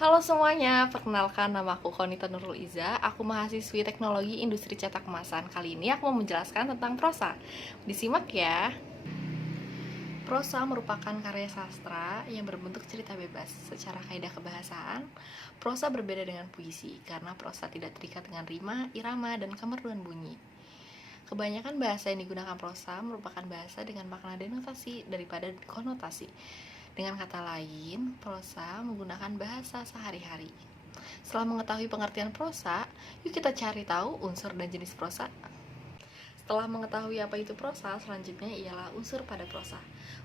Halo semuanya, perkenalkan nama aku Konita Nurul Iza. Aku mahasiswi Teknologi Industri Cetak Kemasan. Kali ini aku mau menjelaskan tentang prosa. Disimak ya. Prosa merupakan karya sastra yang berbentuk cerita bebas. Secara kaidah kebahasaan, prosa berbeda dengan puisi karena prosa tidak terikat dengan rima, irama, dan kemerduan bunyi. Kebanyakan bahasa yang digunakan prosa merupakan bahasa dengan makna denotasi daripada konotasi. Dengan kata lain, prosa menggunakan bahasa sehari-hari. Setelah mengetahui pengertian prosa, yuk kita cari tahu unsur dan jenis prosa. Setelah mengetahui apa itu prosa, selanjutnya ialah unsur pada prosa.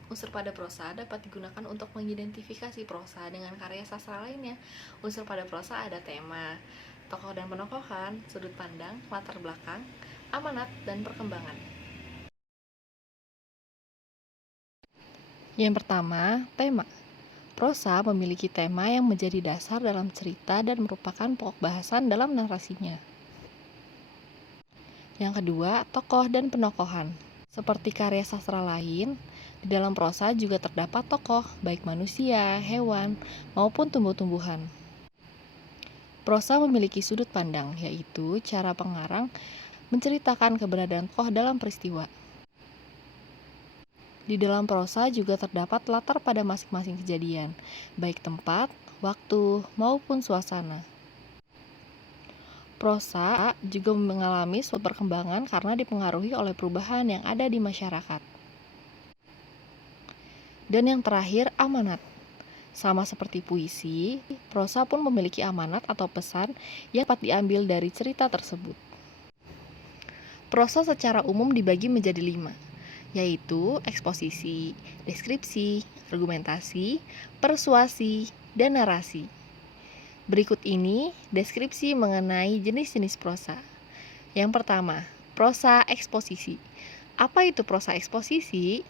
Unsur pada prosa dapat digunakan untuk mengidentifikasi prosa dengan karya sastra lainnya. Unsur pada prosa ada tema, tokoh dan penokohan, sudut pandang, latar belakang, amanat, dan perkembangan. Yang pertama, tema. Prosa memiliki tema yang menjadi dasar dalam cerita dan merupakan pokok bahasan dalam narasinya. Yang kedua, tokoh dan penokohan. Seperti karya sastra lain, di dalam prosa juga terdapat tokoh, baik manusia, hewan, maupun tumbuh-tumbuhan. Prosa memiliki sudut pandang, yaitu cara pengarang menceritakan keberadaan tokoh dalam peristiwa. Di dalam prosa juga terdapat latar pada masing-masing kejadian, baik tempat, waktu, maupun suasana. Prosa juga mengalami suatu perkembangan karena dipengaruhi oleh perubahan yang ada di masyarakat. Dan yang terakhir, amanat. Sama seperti puisi, prosa pun memiliki amanat atau pesan yang dapat diambil dari cerita tersebut. Prosa secara umum dibagi menjadi 5, yaitu eksposisi, deskripsi, argumentasi, persuasi, dan narasi. Berikut ini deskripsi mengenai jenis-jenis prosa. Yang pertama, prosa eksposisi. Apa itu prosa eksposisi?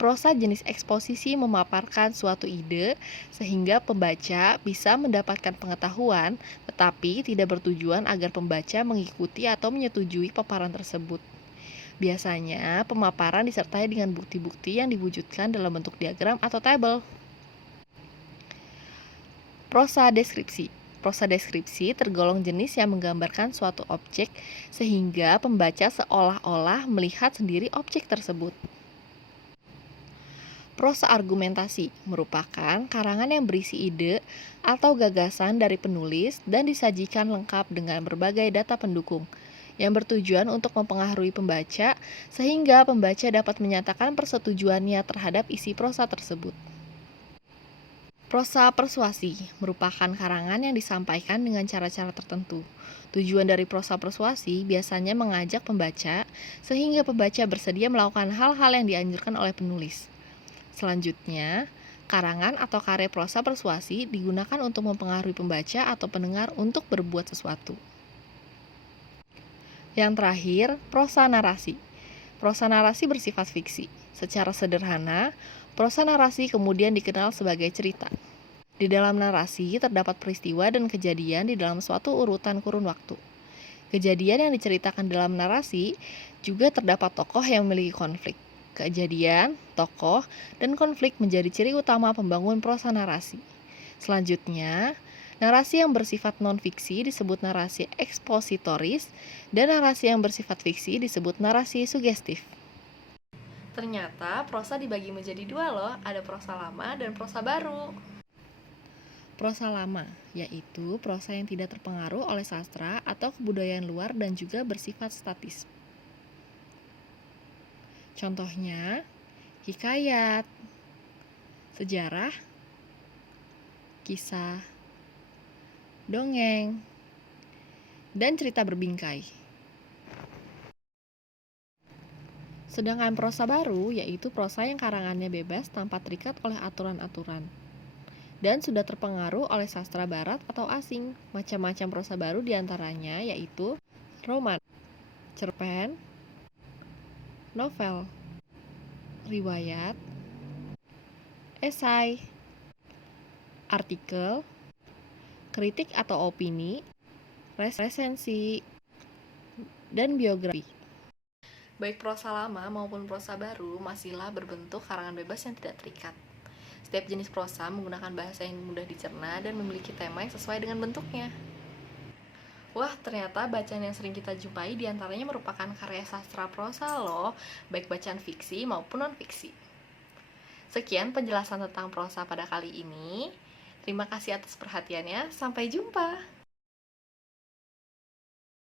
Prosa jenis eksposisi memaparkan suatu ide sehingga pembaca bisa mendapatkan pengetahuan, tetapi tidak bertujuan agar pembaca mengikuti atau menyetujui paparan tersebut. Biasanya, pemaparan disertai dengan bukti-bukti yang diwujudkan dalam bentuk diagram atau tabel. Prosa deskripsi. Prosa deskripsi tergolong jenis yang menggambarkan suatu objek sehingga pembaca seolah-olah melihat sendiri objek tersebut. Prosa argumentasi merupakan karangan yang berisi ide atau gagasan dari penulis dan disajikan lengkap dengan berbagai data pendukung yang bertujuan untuk mempengaruhi pembaca sehingga pembaca dapat menyatakan persetujuannya terhadap isi prosa tersebut. Prosa persuasi merupakan karangan yang disampaikan dengan cara-cara tertentu. Tujuan dari prosa persuasi biasanya mengajak pembaca sehingga pembaca bersedia melakukan hal-hal yang dianjurkan oleh penulis. Selanjutnya, karangan atau karya prosa persuasi digunakan untuk mempengaruhi pembaca atau pendengar untuk berbuat sesuatu. Yang terakhir, prosa narasi. Prosa narasi bersifat fiksi. Secara sederhana, prosa narasi kemudian dikenal sebagai cerita. Di dalam narasi terdapat peristiwa dan kejadian di dalam suatu urutan kurun waktu. Kejadian yang diceritakan dalam narasi juga terdapat tokoh yang memiliki konflik. Kejadian, tokoh, dan konflik menjadi ciri utama pembangun prosa narasi. Selanjutnya, narasi yang bersifat non-fiksi disebut narasi ekspositoris, dan narasi yang bersifat fiksi disebut narasi sugestif. Ternyata prosa dibagi menjadi 2 loh, ada prosa lama dan prosa baru. Prosa lama, yaitu prosa yang tidak terpengaruh oleh sastra atau kebudayaan luar dan juga bersifat statis. Contohnya, hikayat, sejarah, kisah, dongeng, dan cerita berbingkai. Sedangkan prosa baru yaitu prosa yang karangannya bebas tanpa terikat oleh aturan-aturan dan sudah terpengaruh oleh sastra barat atau asing. Macam-macam prosa baru diantaranya yaitu roman, cerpen, novel, riwayat, esai, artikel, kritik atau opini, resensi, dan biografi. Baik prosa lama maupun prosa baru masihlah berbentuk karangan bebas yang tidak terikat. Setiap jenis prosa menggunakan bahasa yang mudah dicerna dan memiliki tema yang sesuai dengan bentuknya. Wah, ternyata bacaan yang sering kita jumpai diantaranya merupakan karya sastra prosa loh, baik bacaan fiksi maupun non-fiksi. Sekian penjelasan tentang prosa pada kali ini. Terima kasih atas perhatiannya, sampai jumpa!